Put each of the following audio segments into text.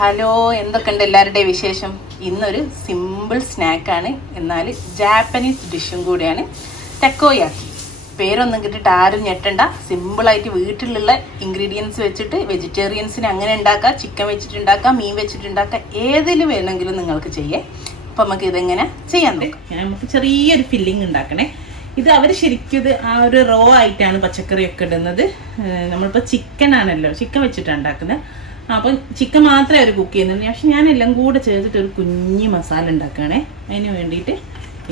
Hello, എന്തൊക്കെയുണ്ട് എല്ലാവരുടെയും വിശേഷം? ഇന്നൊരു സിമ്പിൾ സ്നാക്കാണ്, എന്നാൽ ജാപ്പനീസ് ഡിഷും കൂടിയാണ് ടക്കോയാക്കി. പേരൊന്നും കിട്ടിയിട്ട് ആരും ഞെട്ടണ്ട. സിമ്പിളായിട്ട് വീട്ടിലുള്ള ഇൻഗ്രീഡിയൻസ് വെച്ചിട്ട് വെജിറ്റേറിയൻസിന് അങ്ങനെ ഉണ്ടാക്കാം, ചിക്കൻ വെച്ചിട്ടുണ്ടാക്കാം, മീൻ വെച്ചിട്ടുണ്ടാക്കാം, ഏതിൽ വേണമെങ്കിലും നിങ്ങൾക്ക് ചെയ്യാം. അപ്പം നമുക്ക് ഇതെങ്ങനെ ചെയ്യാൻ നോക്കാം. നമുക്ക് ചെറിയൊരു ഫില്ലിങ് ഉണ്ടാക്കണേ. ഇത് അവർ ശരിക്കും ഇത് ആ ഒരു റോ ആയിട്ടാണ് പച്ചക്കറിയൊക്കെ ഇടുന്നത്. നമ്മളിപ്പോൾ ചിക്കൻ ആണല്ലോ, ചിക്കൻ വെച്ചിട്ടാണ് ഉണ്ടാക്കുന്നത്. അപ്പം ചിക്കൻ മാത്രമേ അവർ കുക്ക് ചെയ്യുന്നുള്ളൂ. പക്ഷെ ഞാനെല്ലാം കൂടെ ചേർത്തിട്ട് ഒരു കുഞ്ഞ് മസാല ഉണ്ടാക്കുകയാണേ. അതിന് വേണ്ടിയിട്ട്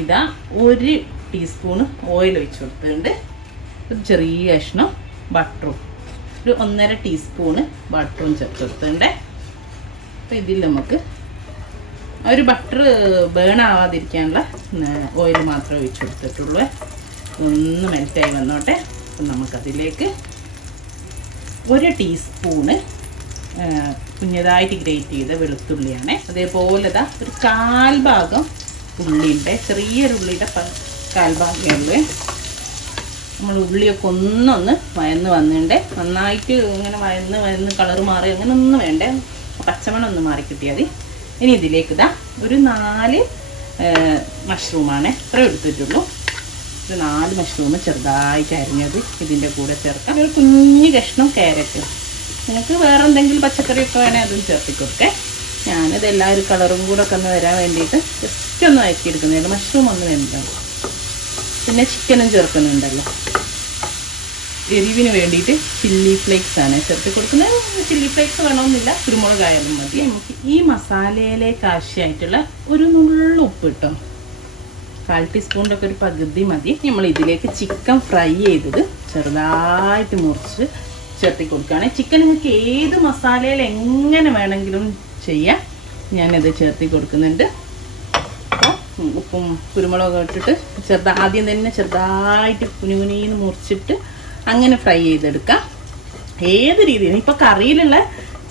ഇതാ 1 ടീസ്പൂണ് ഓയിൽ ഒഴിച്ച് കൊടുത്തിട്ടുണ്ട്. ഒരു ചെറിയ കഷ്ണം ബട്ടറും, ഒരു 1.5 ടീസ്പൂണ് ബട്ടറും ചേർത്ത് കൊടുത്തിട്ടുണ്ട്. അപ്പം ഇതിൽ നമുക്ക് ഒരു ബട്ടർ ബേൺ ആവാതിരിക്കാനുള്ള ഓയിൽ മാത്രമേ ഒഴിച്ച് കൊടുത്തിട്ടുള്ളൂ. ഒന്ന് മെൽറ്റായി വന്നോട്ടെ. അപ്പം നമുക്കതിലേക്ക് 1 ടീസ്പൂണ് കുഞ്ഞതായിട്ട് ഗ്രേറ്റ് ചെയ്ത വെളുത്തുള്ളിയാണ്. അതേപോലെ ഇതാ ഒരു 1/4 ഭാഗം ഉള്ളിയുടെ, ചെറിയൊരു ഉള്ളിയുടെ 1/4 ഭാഗമുള്ളൂ. നമ്മൾ ഉള്ളിയൊക്കെ ഒന്നൊന്ന് വയന്ന് വന്നിട്ടുണ്ട്. നന്നായിട്ട് ഇങ്ങനെ വയന്ന് കളറ് മാറി അങ്ങനെ ഒന്നും വേണ്ടേ, പച്ചമണം ഒന്ന് മാറി കിട്ടിയാൽ മതി. ഇനി ഇതിലേക്ക് ഇതാ ഒരു 4 മഷ്റൂമാണ് ഇത്ര എടുത്തിട്ടുള്ളൂ. ഒരു 4 മഷ്റൂം ചെറുതായിട്ട് അരിഞ്ഞത് ഇതിൻ്റെ കൂടെ ചേർക്കാം. ഒരു കുഞ്ഞ് കഷ്ണം ക്യാരറ്റ്, നിങ്ങൾക്ക് വേറെ എന്തെങ്കിലും പച്ചക്കറിയൊക്കെ വേണേൽ അതും ചേർത്തി കൊടുക്കേ. ഞാനിത് എല്ലാവരും കളറും കൂടെ ഒക്കെ ഒന്ന് വരാൻ വേണ്ടിയിട്ട് ജസ്റ്റ് ഒന്ന് വഴറ്റിയെടുക്കുന്നില്ല. മഷ്റൂം ഒന്ന് വേണ്ടത്, പിന്നെ ചിക്കനും ചേർക്കുന്നുണ്ടല്ലോ. എരിവിന് വേണ്ടിയിട്ട് ചില്ലി ഫ്ലേക്സ് ആണ് ചേർത്ത് കൊടുക്കുന്നത്. ചില്ലി ഫ്ലേക്സ് വേണമെന്നില്ല, കുരുമുളകായാലും മതി. നമുക്ക് ഈ മസാലയിലേക്ക് ആവശ്യമായിട്ടുള്ള ഒരു നുള്ളു ഉപ്പ് കിട്ടും, 1/4 ടീസ്പൂണിൻ്റെ ഒക്കെ ഒരു പകുതി മതി. നമ്മൾ ഇതിലേക്ക് ചിക്കൻ ഫ്രൈ ചെയ്തത് ചെറുതായിട്ട് മുറിച്ച് ചേർത്തി കൊടുക്കുകയാണ്. ചിക്കൻ നിങ്ങൾക്ക് ഏത് മസാലയിൽ എങ്ങനെ വേണമെങ്കിലും ചെയ്യാം. ഞാനത് ചേർത്തി കൊടുക്കുന്നുണ്ട്. അപ്പോൾ ഉപ്പും കുരുമുളകൊക്കെ ഇട്ടിട്ട് ആദ്യം തന്നെ ചെറുതായിട്ട് കുനുകുനീന്ന് മുറിച്ചിട്ട് അങ്ങനെ ഫ്രൈ ചെയ്തെടുക്കാം. ഏത് രീതിയിലും ഇപ്പോൾ കറിയിലുള്ള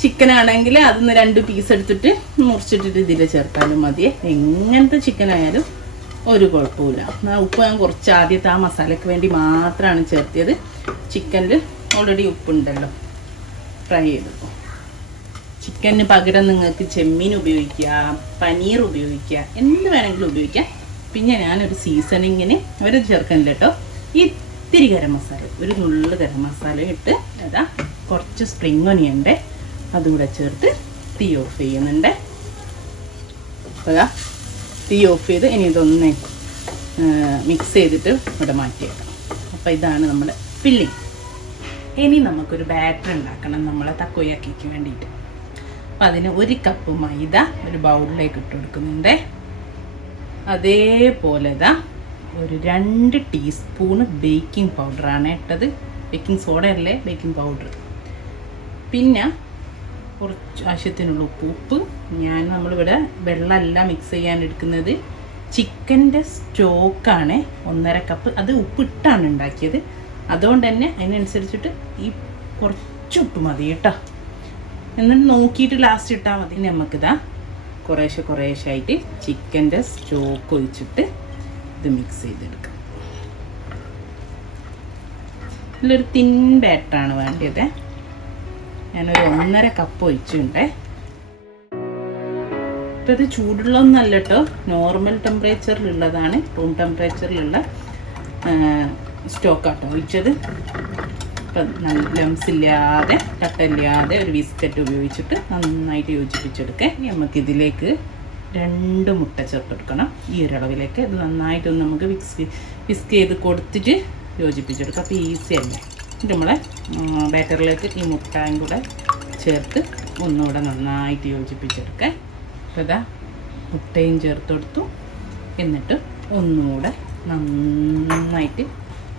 ചിക്കനാണെങ്കിൽ അതിന്ന് 2 പീസ് എടുത്തിട്ട് മുറിച്ചിട്ടിട്ട് ഇതിൽ ചേർത്താലും മതിയെ. എങ്ങനത്തെ ചിക്കനായാലും ഒരു കുഴപ്പമില്ല. ഉപ്പ് ഞാൻ കുറച്ച് ആദ്യത്തെ ആ മസാലയ്ക്ക് വേണ്ടി മാത്രമാണ് ചേർത്തിയത്. ചിക്കനിൽ ഓൾറെഡി ഉപ്പുണ്ടല്ലോ ഫ്രൈ ചെയ്തപ്പോൾ. ചിക്കന് പകരം നിങ്ങൾക്ക് ചെമ്മീൻ ഉപയോഗിക്കാം, പനീർ ഉപയോഗിക്കാം, എന്ത് വേണമെങ്കിലും ഉപയോഗിക്കാം. പിന്നെ ഞാനൊരു സീസണിങ്ങിന് അവർ ചേർക്കുന്നില്ല കേട്ടോ, ഇത്തിരി ഗരം മസാല, ഒരു നുള്ളു ഗരം മസാല ഇട്ട് അതാ കുറച്ച് സ്പ്രിംഗ് ഒനിയൻ്റെ അതുകൂടെ ചേർത്ത് തീ ഓഫ് ചെയ്യുന്നുണ്ട്. അപ്പോൾ തീ ഓഫ് ചെയ്ത് ഇനി ഇതൊന്ന് മിക്സ് ചെയ്തിട്ട് ഇവിടെ മാറ്റിയേക്കാം. അപ്പോൾ ഇതാണ് നമ്മുടെ ഫില്ലിങ്. ഇനി നമുക്കൊരു ബാറ്റർ ഉണ്ടാക്കണം നമ്മളെ തക്കോയാക്കിക്ക് വേണ്ടിയിട്ട്. അപ്പോൾ അതിന് 1 കപ്പ് മൈദ ഒരു ബൗളിലേക്ക് ഇട്ട് കൊടുക്കുന്നുണ്ട്. അതേപോലെ ഇതാ ഒരു 2 ടീസ്പൂണ് ബേക്കിംഗ് പൗഡറാണ് ഇട്ടത്. ബേക്കിംഗ് സോഡ അല്ലേ, ബേക്കിംഗ് പൗഡർ. പിന്നെ കുറച്ച് ആവശ്യത്തിനുള്ള ഉപ്പ്. നമ്മളിവിടെ വെള്ളമല്ല മിക്സ് ചെയ്യാൻ എടുക്കുന്നത്, ചിക്കൻ്റെ സ്റ്റോക്കാണ് 1.5 കപ്പ്. അത് ഉപ്പിട്ടാണ് ഉണ്ടാക്കിയത്, അതുകൊണ്ട് തന്നെ അതിനനുസരിച്ചിട്ട് ഈ കുറച്ച് ഉപ്പ് മതി കേട്ടോ. എന്നിട്ട് നോക്കിയിട്ട് ലാസ്റ്റ് ഇട്ടാൽ മതി. നമുക്കിതാ കുറേശ്ശെ ആയിട്ട് ചിക്കൻ്റെ സ്റ്റോക്ക് ഒഴിച്ചിട്ട് ഇത് മിക്സ് ചെയ്തെടുക്കാം. ഇതിലൊരു തിൻ ബാറ്ററാണ് വേണ്ടത്. ഞാനൊരു 1.5 കപ്പ് ഒഴിച്ചിട്ടുണ്ട്. ഇപ്പം ഇത് ചൂടുള്ളതൊന്നല്ല കേട്ടോ, നോർമൽ ടെമ്പറേച്ചറിലുള്ളതാണ്, റൂം ടെമ്പറേച്ചറിലുള്ള സ്റ്റോക്കാട്ടോ ഒഴിച്ചത്. ഇപ്പം നല്ല ലംസ് ഇല്ലാതെ കട്ടയില്ലാതെ ഒരു ബിസ്ക്കറ്റ് ഉപയോഗിച്ചിട്ട് നന്നായിട്ട് യോജിപ്പിച്ചെടുക്കുക. നമുക്കിതിലേക്ക് 2 മുട്ട ചേർത്തെടുക്കണം ഈ ഒരളവിലേക്ക്. ഇത് നന്നായിട്ടൊന്ന് നമുക്ക് വിസ്ക് ചെയ്ത് കൊടുത്തിട്ട് യോജിപ്പിച്ചെടുക്കുക. അപ്പോൾ ഈസി അല്ലേ. നമ്മളെ ബാറ്ററിലേക്ക് ഈ മുട്ടയും കൂടെ ചേർത്ത് ഒന്നുകൂടെ നന്നായിട്ട് യോജിപ്പിച്ചെടുക്കുക. അപ്പോൾ ഇതാ മുട്ടയും ചേർത്തെടുത്തു. എന്നിട്ട് ഒന്നുകൂടെ നന്നായിട്ട്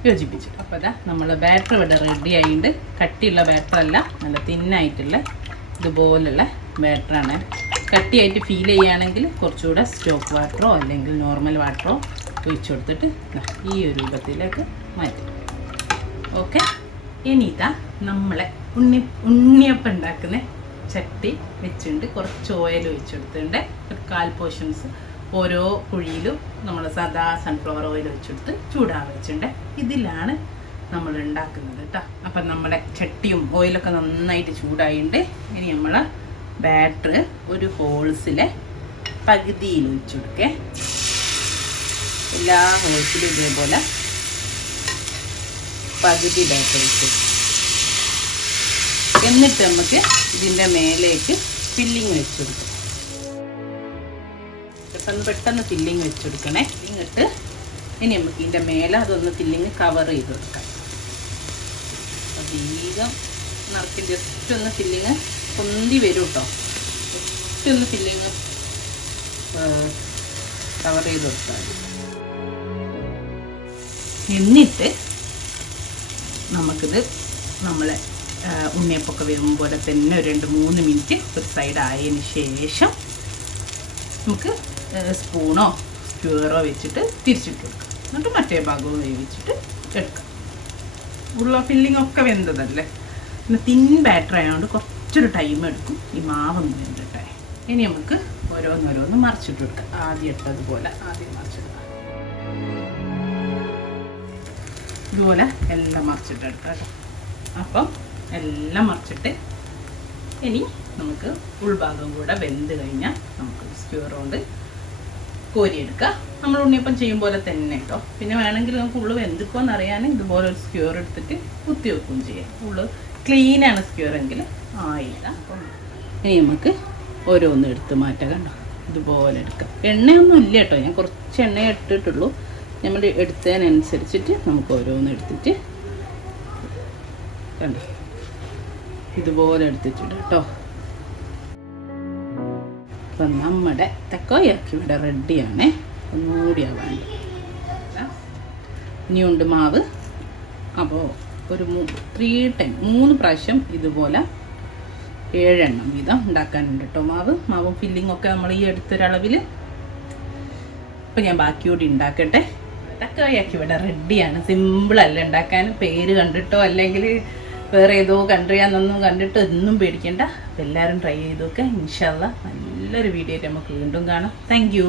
യോജിപ്പിച്ചു. അപ്പോൾ ഇതാ നമ്മൾ ബാറ്റർ ഇവിടെ റെഡി ആയിട്ടുണ്ട്. കട്ടിയുള്ള ബാറ്ററല്ല, നല്ല തിന്നായിട്ടുള്ള ഇതുപോലുള്ള ബാറ്ററാണ്. കട്ടിയായിട്ട് ഫീൽ ചെയ്യുകയാണെങ്കിൽ കുറച്ചുകൂടെ സ്റ്റോക്ക് വാട്ടറോ അല്ലെങ്കിൽ നോർമൽ വാട്ടറോ ഒഴിച്ചു കൊടുത്തിട്ട് ഈ ഒരു രൂപത്തിലേക്ക് മാറ്റി. ഓക്കെ, ഇനി ഇതാ നമ്മളെ ഉണ്ണിയപ്പം ഉണ്ടാക്കുന്ന ചട്ടി വെച്ചിട്ടുണ്ട്. കുറച്ച് ഓയിൽ ഒഴിച്ചെടുത്തിട്ടുണ്ട്. ഒരു 1/4 പോർഷൻസ് ഓരോ കുഴിയിലും നമ്മൾ സാധാ സൺഫ്ലവർ ഓയിൽ വെച്ചെടുത്ത് ചൂടാൻ വെച്ചിട്ടുണ്ട്. ഇതിലാണ് നമ്മൾ ഉണ്ടാക്കുന്നത് കേട്ടോ. അപ്പം നമ്മുടെ ചട്ടിയും ഓയിലൊക്കെ നന്നായിട്ട് ചൂടായിട്ടുണ്ട്. ഇനി നമ്മൾ ബാറ്റർ ഒരു ഹോൾസിലെ പകുതിയിൽ ഒഴിച്ചു കൊടുക്കേ. എല്ലാ ഹോൾസിലും ഇതേപോലെ പകുതി ബാറ്റർ ഒഴിച്ചു. എന്നിട്ട് നമുക്ക് ഇതിൻ്റെ മേലേക്ക് ഫില്ലിങ് വെച്ച് കൊടുക്കാം. പെട്ടെന്ന് ഫില്ലിങ് വെച്ച് കൊടുക്കണേ. ഇങ്ങോട്ട് ഇനി നമുക്ക് ഇതിൻ്റെ മേലെ അതൊന്ന് ഫില്ലിങ് കവർ ചെയ്ത് കൊടുക്കാം. അധികം നിറയ്ക്കും, ജസ്റ്റ് ഒന്ന് ഫില്ലിങ് പൊന്തി വരും കേട്ടോ. ജസ്റ്റ് ഒന്ന് ഫില്ലിങ് കവർ ചെയ്ത് കൊടുത്താൽ. എന്നിട്ട് നമുക്കിത് നമ്മളെ ഉണ്ണിയപ്പൊക്കെ വരുമ്പോൾ തന്നെ ഒരു 2-3 മിനിറ്റ് ഒരു സൈഡ് ആയതിന് ശേഷം നമുക്ക് സ്പൂണോ സ്ക്യൂറോ വെച്ചിട്ട് തിരിച്ചിട്ട് കൊടുക്കാം. എന്നിട്ട് മറ്റേ ഭാഗവും വേവിച്ചിട്ട് എടുക്കാം. ഉള്ള ഫില്ലിംഗ് ഒക്കെ വെന്തതല്ലേ. പിന്നെ തിൻ ബാറ്റർ ആയതുകൊണ്ട് കുറച്ചൊരു ടൈം എടുക്കും ഈ മാവൊന്ന് വെന്തിട്ടെ. ഇനി നമുക്ക് ഓരോന്നോരോന്ന് മറിച്ചിട്ട് കൊടുക്കാം. ആദ്യം ഇട്ടതുപോലെ ആദ്യം മറിച്ചിടാം. ഇതുപോലെ എല്ലാം മറിച്ചിട്ടെടുക്കാം കേട്ടോ. അപ്പം എല്ലാം മറിച്ചിട്ട് ഇനി നമുക്ക് ഉൾഭാഗം കൂടെ വെന്ത് കഴിഞ്ഞാൽ നമുക്ക് സ്ക്യൂർ കൊണ്ട് കോരിയെടുക്കുക. നമ്മൾ ഉണ്ണിയപ്പം ചെയ്യും പോലെ തന്നെ കേട്ടോ. പിന്നെ വേണമെങ്കിൽ നമുക്ക് ഉള്ളു വെന്തിക്കോന്ന് അറിയാൻ ഇതുപോലെ ഒരു സ്ക്യൂർ എടുത്തിട്ട് കുത്തി വെക്കുകയും ചെയ്യാം. ഉള്ളു ക്ലീനാണ് സ്ക്യൂർ എങ്കിൽ ആയില്ല. അപ്പം ഇനി നമുക്ക് ഓരോന്നും എടുത്ത് മാറ്റാം. കണ്ടോ, ഇതുപോലെ എടുക്കാം. എണ്ണയൊന്നും ഇല്ല കേട്ടോ, ഞാൻ കുറച്ച് എണ്ണ ഇട്ടിട്ടുള്ളൂ. നമ്മൾ എടുത്തതിനനുസരിച്ചിട്ട് നമുക്ക് ഓരോന്നും എടുത്തിട്ട് കണ്ടോ ഇതുപോലെ എടുത്തിട്ടുണ്ട് കേട്ടോ. അപ്പം നമ്മുടെ തക്കോയാക്കി ഇവിടെ റെഡിയാണ്. ഒന്നുകൂടി ആവാണ്ട് ഇനിയുണ്ട് മാവ്. അപ്പോൾ ഒരു 3 പ്രാവശ്യം ഇതുപോലെ 7 എണ്ണം വീതം ഉണ്ടാക്കാനുണ്ട് കേട്ടോ. മാവും ഫില്ലിംഗ് ഒക്കെ നമ്മൾ ഈ എടുത്തൊരളവിൽ. അപ്പം ഞാൻ ബാക്കിയോടെ ഉണ്ടാക്കട്ടെ. തക്കോയാക്കി ഇവിടെ റെഡിയാണ്. സിമ്പിളല്ല ഉണ്ടാക്കാൻ. പേര് കണ്ടിട്ടോ അല്ലെങ്കിൽ വേറെ ഏതോ കൺട്രിയാണെന്നൊന്നും കണ്ടിട്ട് ഒന്നും പേടിക്കണ്ട. അപ്പം എല്ലാവരും ട്രൈ ചെയ്ത് നോക്കുക. ഇൻഷാ അല്ലാഹ് നല്ലൊരു വീഡിയോ ആയിട്ട് നമുക്ക് വീണ്ടും കാണാം. Thank you.